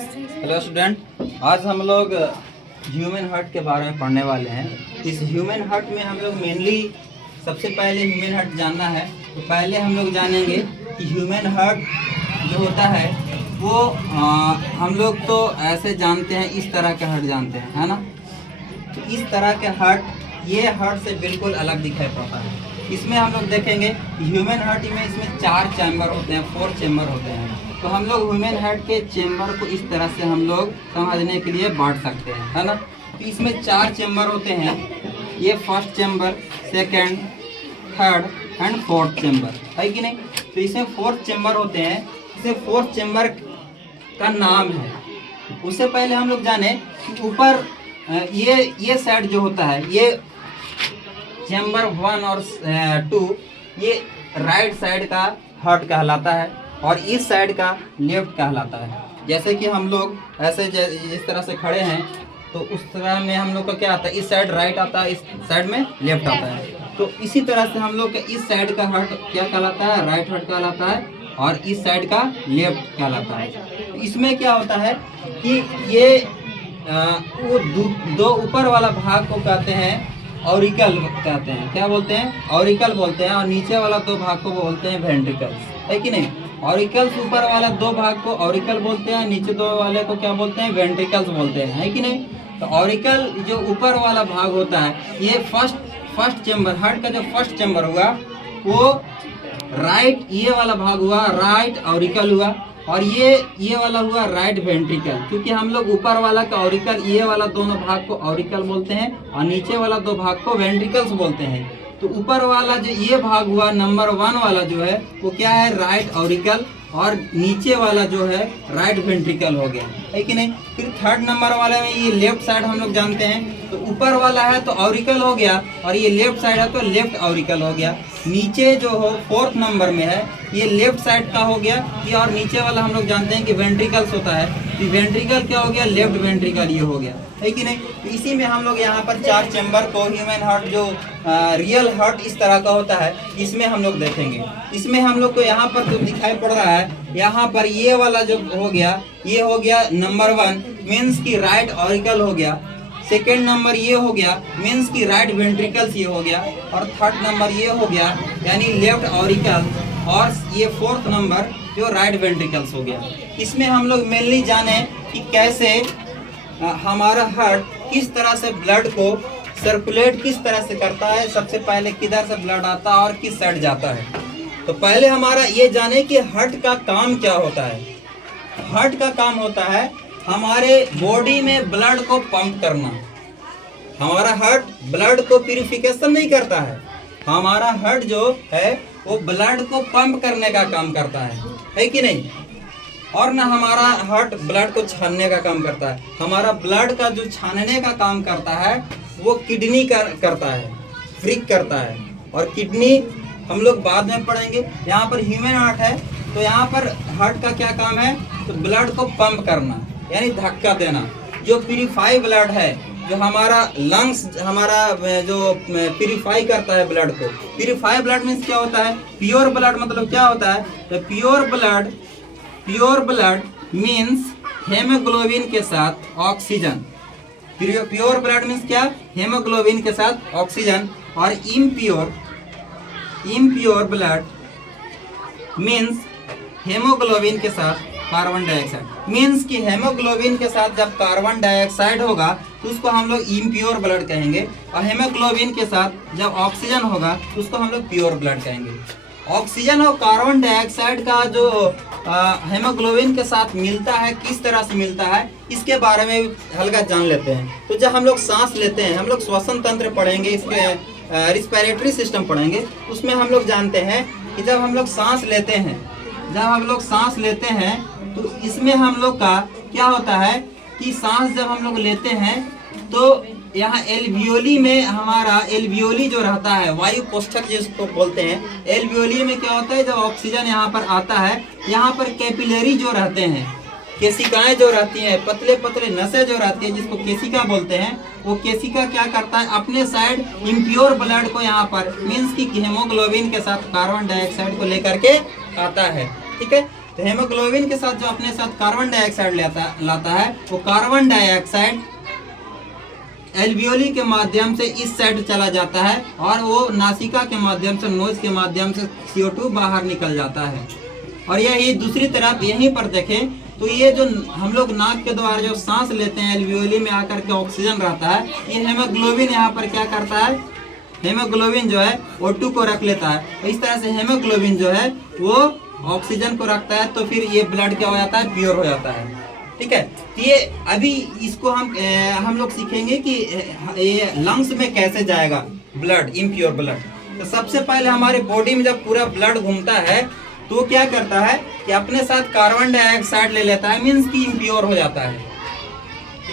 Hello student, आज हम लोग ह्यूमन हार्ट के बारे में पढ़ने वाले हैं। इस ह्यूमन हार्ट में हम लोग मेनली सबसे पहले ह्यूमन हार्ट जानना है। तो पहले हम लोग जानेंगे कि ह्यूमन हार्ट जो होता है वो हम लोग तो ऐसे जानते हैं, इस तरह के हार्ट जानते हैं, है ना। तो इस तरह के हार्ट ये हार्ट से बिल्कुल अलग दिखाई पड़ता है। इसमें हम लोग देखेंगे ह्यूमन हार्ट में इसमें 4 चैम्बर होते हैं, 4 चैम्बर होते हैं। तो हम लोग ह्यूमन हार्ट के चैम्बर को इस तरह से हम लोग समझने के लिए बांट सकते हैं, है ना। तो इसमें 4 चैम्बर होते हैं। ये first chamber, second, third and fourth chamber, है कि नहीं। तो इसमें 4 चैम्बर होते हैं। इसे 4 चैम्बर का नाम है। उससे पहले हम लोग जाने कि ऊपर ये साइड जो होता है, ये चैम्बर 1 और 2, ये राइट साइड का हार्ट कहलाता है और इस साइड का लेफ्ट कहलाता है। जैसे कि हम लोग ऐसे जिस तरह से खड़े हैं तो उस तरह में हम लोग का क्या आता है, इस साइड राइट आता है, इस साइड में लेफ्ट आता है। तो इसी तरह से हम लोग का इस साइड का हार्ट क्या कहलाता है, राइट हार्ट कहलाता है, और इस साइड का लेफ्ट कहलाता है। तो इसमें क्या होता है कि ये वो दो ऊपर वाला भाग को कहते हैं ऑरिकल कहते हैं। क्या बोलते हैं? ऑरिकल बोलते हैं। और नीचे वाला 2 भाग को बोलते हैं वेंट्रिकल्स, है कि नहीं। ऑरिकल्स ऊपर वाला 2 भाग को ऑरिकल बोलते हैं, नीचे 2 वाले को क्या बोलते हैं, वेंट्रिकल्स बोलते हैं, है कि नहीं। तो ऑरिकल जो ऊपर वाला भाग होता है, ये फर्स्ट चैम्बर, हार्ट का जो फर्स्ट चैम्बर हुआ वो राइट, ये वाला भाग हुआ राइट ऑरिकल हुआ, और ये वाला हुआ राइट वेंट्रिकल। क्योंकि हम लोग ऊपर वाला का ऑरिकल, ये वाला दोनों भाग को ऑरिकल बोलते हैं और नीचे वाला 2 भाग को वेंट्रिकल्स बोलते हैं। तो ऊपर वाला जो ये भाग हुआ नंबर 1 वाला जो है वो क्या है, राइट ऑरिकल, और नीचे वाला जो है राइट वेंट्रिकल हो गया, है कि नहीं। फिर थर्ड नंबर वाले में ये लेफ्ट साइड हम लोग जानते हैं। तो ऊपर वाला है तो ऑरिकल हो गया, और ये लेफ्ट साइड है तो लेफ्ट ऑरिकल हो गया। नीचे जो हो 4th नंबर में है, ये लेफ्ट साइड का हो गया ये, और नीचे वाला हम लोग जानते हैं कि वेंट्रिकल्स होता है। तो वेंट्रिकल क्या हो गया, लेफ्ट वेंट्रिकल ये हो गया, है कि नहीं। तो इसी में हम लोग यहाँ पर 4 चैम्बर को ह्यूमन हार्ट जो रियल हार्ट इस तरह का होता है, इसमें हम लोग देखेंगे। इसमें हम लोग को यहाँ पर जो दिखाई पड़ रहा है, यहाँ पर ये वाला जो हो गया, ये हो गया नंबर 1, मीन्स की राइट ऑरिकल हो गया। सेकेंड नंबर ये हो गया, मीन्स की राइट वेंट्रिकल्स ये हो गया, और थर्ड नंबर ये हो गया यानी लेफ्ट ऑरिकल, और ये 4th नंबर जो राइट वेंट्रिकल्स हो गया। इसमें हम लोग मेनली जाने कि कैसे हमारा हार्ट किस तरह से ब्लड को सर्कुलेट किस तरह से करता है। सबसे पहले किधर से ब्लड आता है और किस साइड जाता है। तो पहले हमारा ये जाने कि हार्ट का काम क्या होता है। हार्ट का काम होता है हमारे बॉडी में ब्लड को पंप करना। हमारा हार्ट ब्लड को प्यूरिफिकेशन नहीं करता है, हमारा हार्ट जो है वो ब्लड को पंप करने का काम करता है कि नहीं। और ना हमारा हार्ट ब्लड को छानने का काम करता है। हमारा ब्लड का जो छानने का काम करता है वो किडनी करता है, फ्रिक करता है। और किडनी हम लोग बाद में पढ़ेंगे। यहाँ पर ह्यूमन हार्ट है, तो यहाँ पर हार्ट का क्या काम है, तो ब्लड को पंप करना यानी धक्का देना। जो प्यूरिफाई ब्लड है, जो हमारा लंग्स हमारा जो प्यूरिफाई करता है ब्लड को। प्यूरिफाई ब्लड मीन्स क्या होता है, प्योर ब्लड मतलब क्या होता है, तो प्योर ब्लड मीन्स हेमोग्लोबिन के साथ ऑक्सीजन। प्योर ब्लड मीन्स क्या, हेमोग्लोबिन के साथ ऑक्सीजन। और इम्प्योर ब्लड मीन्स हेमोग्लोबिन के साथ कार्बन डाइऑक्साइड। मीन्स कि हेमोग्लोबिन के साथ जब कार्बन डाइऑक्साइड होगा तो उसको हम लोग इम्प्योर ब्लड कहेंगे, और हेमोग्लोबिन के साथ जब ऑक्सीजन होगा तो उसको हम लोग प्योर ब्लड कहेंगे। ऑक्सीजन और कार्बन डाइऑक्साइड का जो हेमोग्लोबिन के साथ मिलता है, किस तरह से मिलता है, इसके बारे में हल्का जान लेते हैं। तो जब हम लोग सांस लेते हैं, हम लोग श्वसन तंत्र पढ़ेंगे, इसके रिस्पिरेटरी सिस्टम पढ़ेंगे, उसमें हम लोग जानते हैं कि जब हम लोग सांस लेते हैं तो इसमें हम लोग का क्या होता है कि सांस जब हम लोग लेते हैं तो यहाँ एल्वियोली में हमारा एल्वियोली जो रहता है, वायु कोष्ठक जिसको बोलते हैं, एल्वियोली में क्या होता है, जब ऑक्सीजन यहाँ पर आता है, यहाँ पर कैपिलरी जो रहते हैं, केशिकाएं जो रहती हैं, पतले पतले नसें जो रहती है जिसको केशिका बोलते हैं, वो केशिका क्या करता है, अपने साइड इम्प्योर ब्लड को यहाँ पर मीन्स की हेमोग्लोबिन के साथ कार्बन डाइऑक्साइड को लेकर के आता है, ठीक है। तो हेमोग्लोबिन के साथ जो अपने साथ कार्बन डाइऑक्साइड लाता है, वो कार्बन डाइऑक्साइड एल्वियोली के माध्यम से इस साइड चला जाता है और वो नासिका के माध्यम से, नोज के माध्यम से CO2 बाहर निकल जाता है। और यही दूसरी तरफ यहीं पर देखें तो ये जो हम लोग नाक के द्वारा जो सांस लेते हैं, एल्वियोली में आकर के ऑक्सीजन रहता है, ये हेमोग्लोबिन यहाँ पर क्या करता है, हेमोग्लोबिन जो है O2 को रख लेता है। इस तरह से हेमोग्लोबिन जो है वो ऑक्सीजन को रखता है, तो फिर ये ब्लड क्या हो जाता है, प्योर हो जाता है। ठीक है, तो ये अभी इसको हम लोग सीखेंगे कि ये लंग्स में कैसे जाएगा ब्लड, इम्प्योर ब्लड। तो सबसे पहले हमारे बॉडी में जब पूरा ब्लड घूमता है तो क्या करता है कि अपने साथ कार्बन डाइऑक्साइड ले लेता है, मीन्स कि इम्प्योर हो जाता है।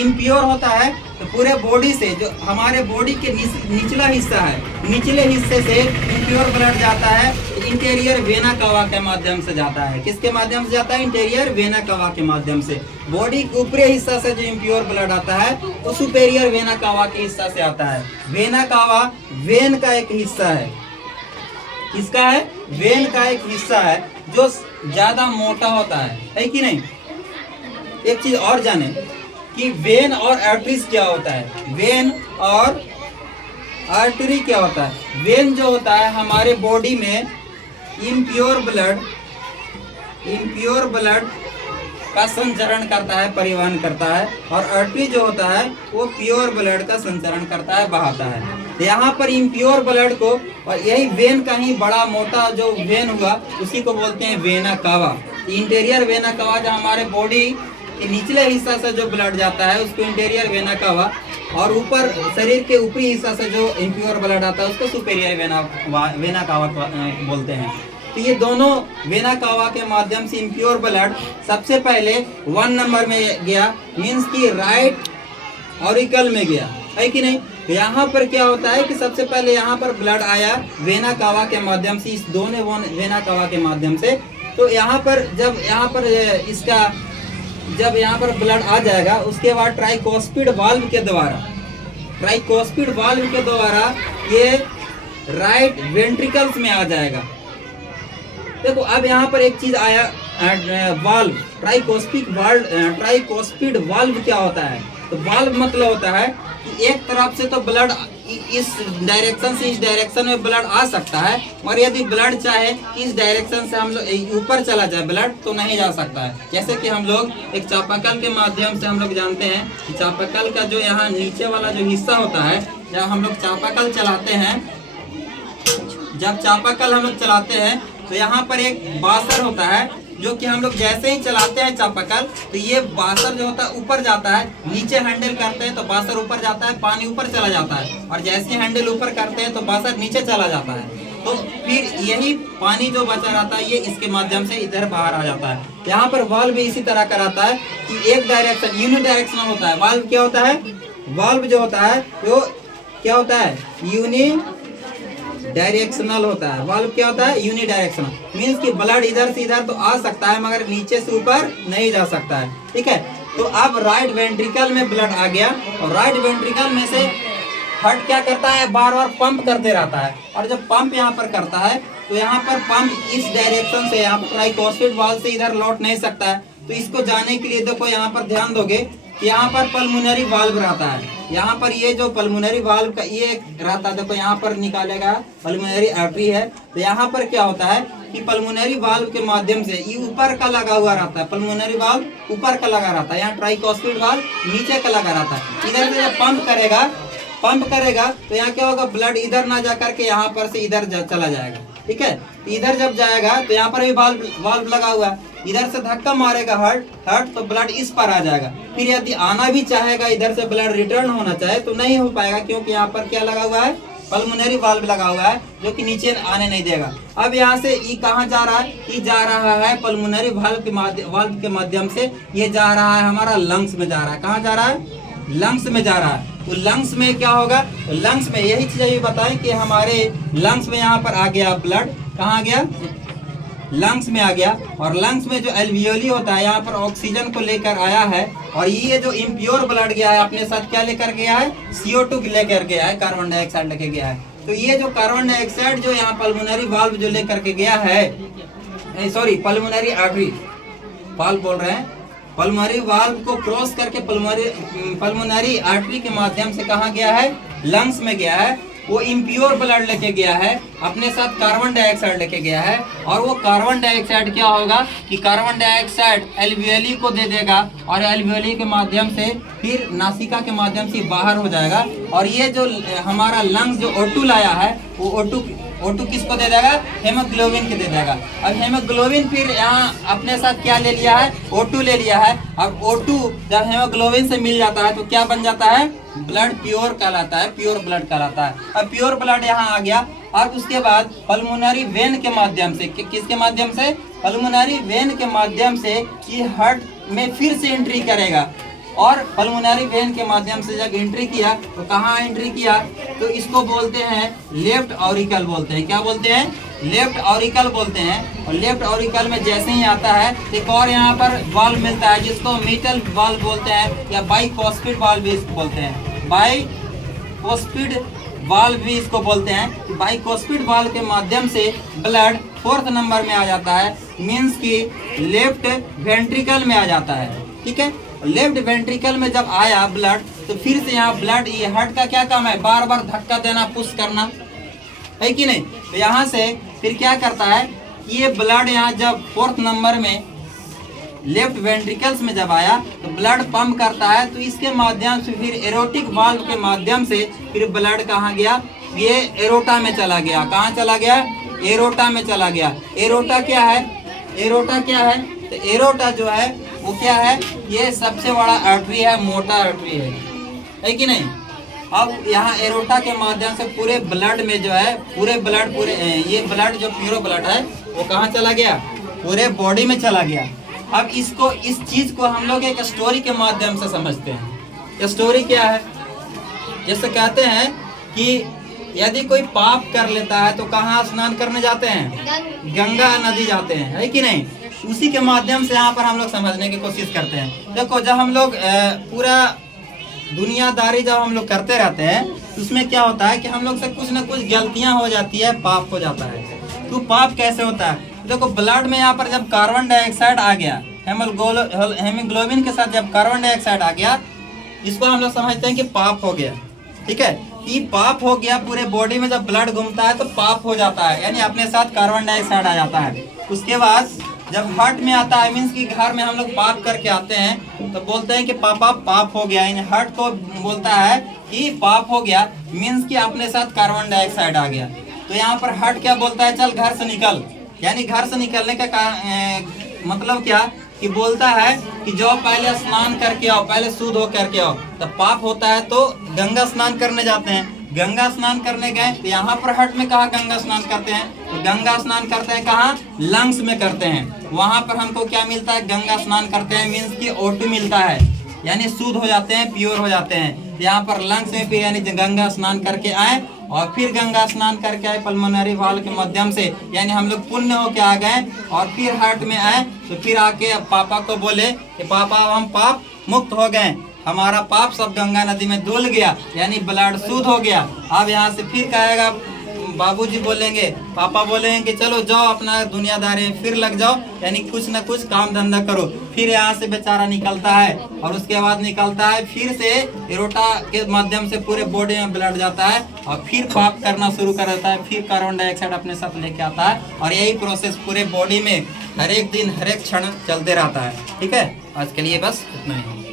इम्प्योर होता है तो पूरे बॉडी से, जो हमारे बॉडी के निचला हिस्सा है, निचले हिस्से से इम्प्योर ब्लड जाता है इंटीरियर वेना कावा के माध्यम से जाता है। किसके माध्यम से जाता है, इंटीरियर वेना कावा के माध्यम से। बॉडी के ऊपरी हिस्सा से जो इम्प्योर ब्लड आता है वो सुपेरियर वेना कावा के हिस्सा से आता है। वेना कावा वेन का एक हिस्सा है। किसका है, वेन का एक हिस्सा है जो ज्यादा मोटा होता है कि नहीं। एक चीज और जाने कि वेन और आर्टरीज क्या होता है। वेन और आर्टरी क्या होता है। वेन जो होता है हमारे बॉडी में इम्प्योर ब्लड का संचरण करता है, परिवहन करता है, और आर्टरी जो होता है वो प्योर ब्लड का संचरण करता है, बहाता है। यहाँ पर इम्प्योर ब्लड को, और यही वेन का ही बड़ा मोटा जो वेन हुआ उसी को बोलते हैं vena cava. Interior vena cava जो हमारे बॉडी के निचले हिस्सा से जो ब्लड जाता है उसको इंटीरियर वेना कावा, और ऊपर शरीर के ऊपरी हिस्सा से जो इम्प्योर ब्लड आता है उसको सुपेरियर वेना कावा बोलते हैं। तो ये दोनों वेना कावा के माध्यम से इम्प्योर ब्लड सबसे पहले 1 नंबर में गया, मीन्स कि राइट ऑरिकल में गया, है कि नहीं। तो यहाँ पर क्या होता है कि सबसे पहले यहाँ पर ब्लड आया वेना कावा के माध्यम से, इस दोनों वेना कावा के माध्यम से। तो यहाँ पर जब यहाँ पर ब्लड आ जाएगा, उसके बाद ट्राइकोस्पिड वाल्व के द्वारा ये राइट वेंट्रिकल्स में आ जाएगा। देखो अब यहाँ पर एक चीज आया, वाल्व, ट्राइकोस्पिड वाल्व क्या होता है। तो वाल्व मतलब होता है कि एक तरफ से तो ब्लड इस डायरेक्शन से इस डायरेक्शन में ब्लड आ सकता है, और यदि ब्लड चाहे इस डायरेक्शन से हम लोग ऊपर चला जाए ब्लड तो नहीं जा सकता है। जैसे कि हम लोग एक चापाकल के माध्यम से हम लोग जानते हैं कि चापाकल का जो यहाँ नीचे वाला जो हिस्सा होता है, जब हम लोग चापाकल चलाते हैं, तो यहाँ पर एक बासर होता है जो कि हम लोग जैसे ही चलाते हैं चापाकल, तो ये बासर जो होता है ऊपर जाता है, नीचे हैंडल करते हैं तो बासर ऊपर जाता है, पानी ऊपर चला जाता है, और जैसे हैंडल ऊपर करते हैं तो बासर नीचे चला जाता है। तो फिर यही पानी जो बचा रहता है ये इसके माध्यम से इधर बाहर आ जाता है। यहाँ पर वाल्व भी इसी तरह का रहता है कि एक डायरेक्शन, यूनिडायरेक्शनल होता है। वाल्व क्या होता है, वाल्व जो होता है वो क्या होता है, डायरेक्शनल होता है। वाल्व क्या होता है, यूनिडायरेक्शनल, मींस कि ब्लड इधर से इधर तो आ सकता है मगर नीचे से ऊपर नहीं जा सकता है। ठीक है, तो अब राइट वेंट्रिकल में ब्लड आ गया, और राइट वेंट्रिकल में से हार्ट क्या करता है, बार बार पंप करते रहता है, और जब पंप यहाँ पर करता है तो यहाँ पर पंप इस डायरेक्शन से, यहाँ पर ट्राइकोस्पिड वाल्व से इधर लौट नहीं सकता है। तो इसको जाने के लिए देखो यहाँ पर ध्यान दोगे, यहाँ पर पल्मोनरी वाल्व रहता है। यहाँ पर ये जो पल्मोनरी वाल्व का ये रहता है, देखो यहाँ पर निकालेगा पल्मोनरी आर्टरी है। तो यहाँ पर क्या होता है कि पल्मोनरी वाल्व के माध्यम से ये ऊपर का लगा हुआ रहता है, पल्मोनरी वाल्व ऊपर का लगा रहता है, यहाँ ट्राइकोस्पिड वाल्व नीचे का लगा रहता है। इधर से जब पंप करेगा तो यहाँ क्या होगा, ब्लड इधर ना जा करके यहाँ पर से इधर चला जाएगा। ठीक है, इधर जब जाएगा तो यहाँ पर भी वाल्व लगा हुआ है, इधर से धक्का मारेगा हार्ट तो ब्लड इस पर आ जाएगा। फिर यदि आना भी चाहेगा, इधर से ब्लड रिटर्न होना चाहे तो नहीं हो पाएगा, क्योंकि यहाँ पर क्या लगा हुआ है, पल्मोनरी वाल्व लगा हुआ है जो कि नीचे आने नहीं देगा। अब यहाँ से ये कहाँ जा रहा है, ये जा रहा है पल्मोनरी वाल्व के माध्यम से, ये जा रहा है हमारा लंग्स में जा रहा है। कहाँ जा रहा है, लंग्स में जा रहा है। तो लंग्स में क्या होगा, तो लंग्स में यही चीज अभी बताएं कि हमारे लंग्स में यहाँ पर आ गया ब्लड, कहाँ गया, लंग्स में आ गया, और लंग्स में जो एल्वियोली होता है यहाँ पर ऑक्सीजन को लेकर आया है, और ये जो इम्प्योर ब्लड गया है अपने साथ क्या लेकर गया है, CO2 लेकर गया है, कार्बन डाइऑक्साइड लेकर गया है। तो ये जो कार्बन डाइऑक्साइड जो यहाँ पल्मोनरी वाल्व जो लेकर के गया है, सॉरी पल्मोनरी आर्टरी, वाल्व बोल रहे हैं, पल्मोनरी वाल्व को क्रॉस करके पल्मोनरी आर्टरी के माध्यम से कहाँ गया है, लंग्स में गया है। वो इम्प्योर ब्लड लेके गया है, अपने साथ कार्बन डाइऑक्साइड लेके गया है, और वो कार्बन डाइऑक्साइड क्या होगा कि कार्बन डाइऑक्साइड एल्वियोली को दे देगा, और एल्वियोली के माध्यम से फिर नासिका के माध्यम से बाहर हो जाएगा। और ये जो हमारा लंग्स जो O2 लाया है, वो O2 किसको दे देगा, हेमोग्लोबिन के दे देगा। अब हेमोग्लोबिन फिर यहाँ अपने साथ क्या ले लिया है, O2 ले लिया है। अब O2 जब हेमोग्लोबिन से मिल जाता है तो क्या बन जाता है, ब्लड प्योर कहलाता है, प्योर ब्लड कहलाता है। अब प्योर ब्लड यहाँ आ गया, और उसके बाद पल्मोनरी वेन के माध्यम से, किसके माध्यम से, पल्मोनरी वेन के माध्यम से ये हार्ट में फिर से एंट्री करेगा। और पल्मोनरी वेन के माध्यम से जब एंट्री किया तो कहाँ एंट्री किया, तो इसको बोलते हैं लेफ्ट ऑरिकल बोलते हैं। क्या बोलते हैं, लेफ्ट ऑरिकल बोलते हैं। और लेफ्ट ऑरिकल में जैसे ही आता है एक और यहाँ पर वाल्व मिलता है जिसको मीटल वाल्व बोलते हैं, या बाइफॉस्फेट वाल्व भी इसको बोलते हैं, बाइफॉस्फेट वाल्व भी इसको बोलते हैं। बाइफॉस्फेट वाल्व के माध्यम से ब्लड 4th नंबर में आ जाता है, मीन्स कि लेफ्ट वेंट्रिकल में आ जाता है। ठीक है, लेफ्ट वेंट्रिकल में जब आया ब्लड तो फिर से यहाँ ब्लड, ये हार्ट का क्या काम है, बार बार धक्का देना, पुश करना, है कि नहीं। तो यहाँ से फिर क्या करता है, ये ब्लड यहाँ जब 4th नंबर में लेफ्ट वेंट्रिकल्स में जब आया तो ब्लड पंप करता है, तो इसके माध्यम से फिर एरोटिक वाल्व के माध्यम से फिर ब्लड कहाँ गया, ये एरोटा में चला गया। कहाँ चला गया, एरोटा में चला गया। एरोटा क्या है, एरोटा क्या है, तो एरोटा जो है वो क्या है, ये सबसे बड़ा आर्टरी है, मोटा आर्टरी है कि नहीं। अब यहाँ एरोटा के माध्यम से पूरे ब्लड में जो है, पूरे ये ब्लड जो प्योर ब्लड है वो कहाँ चला गया, पूरे बॉडी में चला गया। अब इसको, इस चीज को हम लोग एक स्टोरी के माध्यम से समझते हैं। स्टोरी क्या है, जैसे कहते हैं कि यदि कोई पाप कर लेता है तो कहाँ स्नान करने जाते हैं, गंगा नदी जाते हैं, है कि नहीं। उसी के माध्यम से यहाँ पर हम लोग समझने की कोशिश करते हैं। देखो, जब हम लोग पूरा दुनियादारी जब हम लोग करते रहते हैं तो उसमें क्या होता है कि हम लोग से कुछ ना कुछ गलतियाँ हो जाती है, पाप हो जाता है। तो पाप कैसे होता है, देखो ब्लड में यहाँ पर जब कार्बन डाइऑक्साइड आ गया, हेमोग्लोबिन के साथ जब कार्बन डाइऑक्साइड आ गया, इसको हम लोग समझते हैं कि पाप हो गया। ठीक है, ये पाप हो गया, पूरे बॉडी में जब ब्लड घूमता है तो पाप हो जाता है, यानी अपने साथ कार्बन डाइऑक्साइड आ जाता है। उसके बाद जब हार्ट में आता है, मीन्स कि घर में हम लोग पाप करके आते हैं तो बोलते हैं कि पापा पाप हो गया, यानी हार्ट को बोलता है कि पाप हो गया, मीन्स कि अपने साथ कार्बन डाइऑक्साइड आ गया। तो यहाँ पर हार्ट क्या बोलता है, चल घर से निकल, यानी घर से निकलने का मतलब क्या कि बोलता है कि जाओ पहले स्नान करके आओ, पहले शुद्ध हो करके आओ। तब पाप होता है तो गंगा स्नान करने जाते हैं। गंगा स्नान करने गए तो यहाँ पर हार्ट में कहाँ गंगा स्नान करते हैं, तो गंगा स्नान करते हैं कहाँ, लंग्स में करते हैं। वहाँ पर हमको क्या मिलता है, गंगा स्नान करते हैं, मीन्स कि O2 मिलता है, यानी शुद्ध हो जाते हैं, प्योर हो जाते हैं। यहाँ पर लंग्स में फिर यानी गंगा स्नान करके आए, और फिर गंगा स्नान करके आए पल्मोनरी वाल्व के माध्यम से, यानी हम लोग पुण्य होके आ गए, और फिर हार्ट में आए तो फिर आके पापा को बोले कि पापा हम पाप मुक्त हो गए, हमारा पाप सब गंगा नदी में धुल गया, यानी ब्लड शुद्ध हो गया। अब यहाँ से फिर कहेगा, बाबूजी बोलेंगे, पापा बोलेंगे कि चलो जाओ अपना दुनियादारी में फिर लग जाओ, यानी कुछ न कुछ काम धंधा करो। फिर यहाँ से बेचारा निकलता है, और उसके बाद निकलता है फिर से एरोटा के माध्यम से पूरे बॉडी में ब्लड जाता है, और फिर पाप करना शुरू कर देता है, फिर कार्बन डाइऑक्साइड अपने साथ लेके आता है, और यही प्रोसेस पूरे बॉडी में हर एक दिन हर एक क्षण चलते रहता है। ठीक है, आज के लिए बस इतना ही।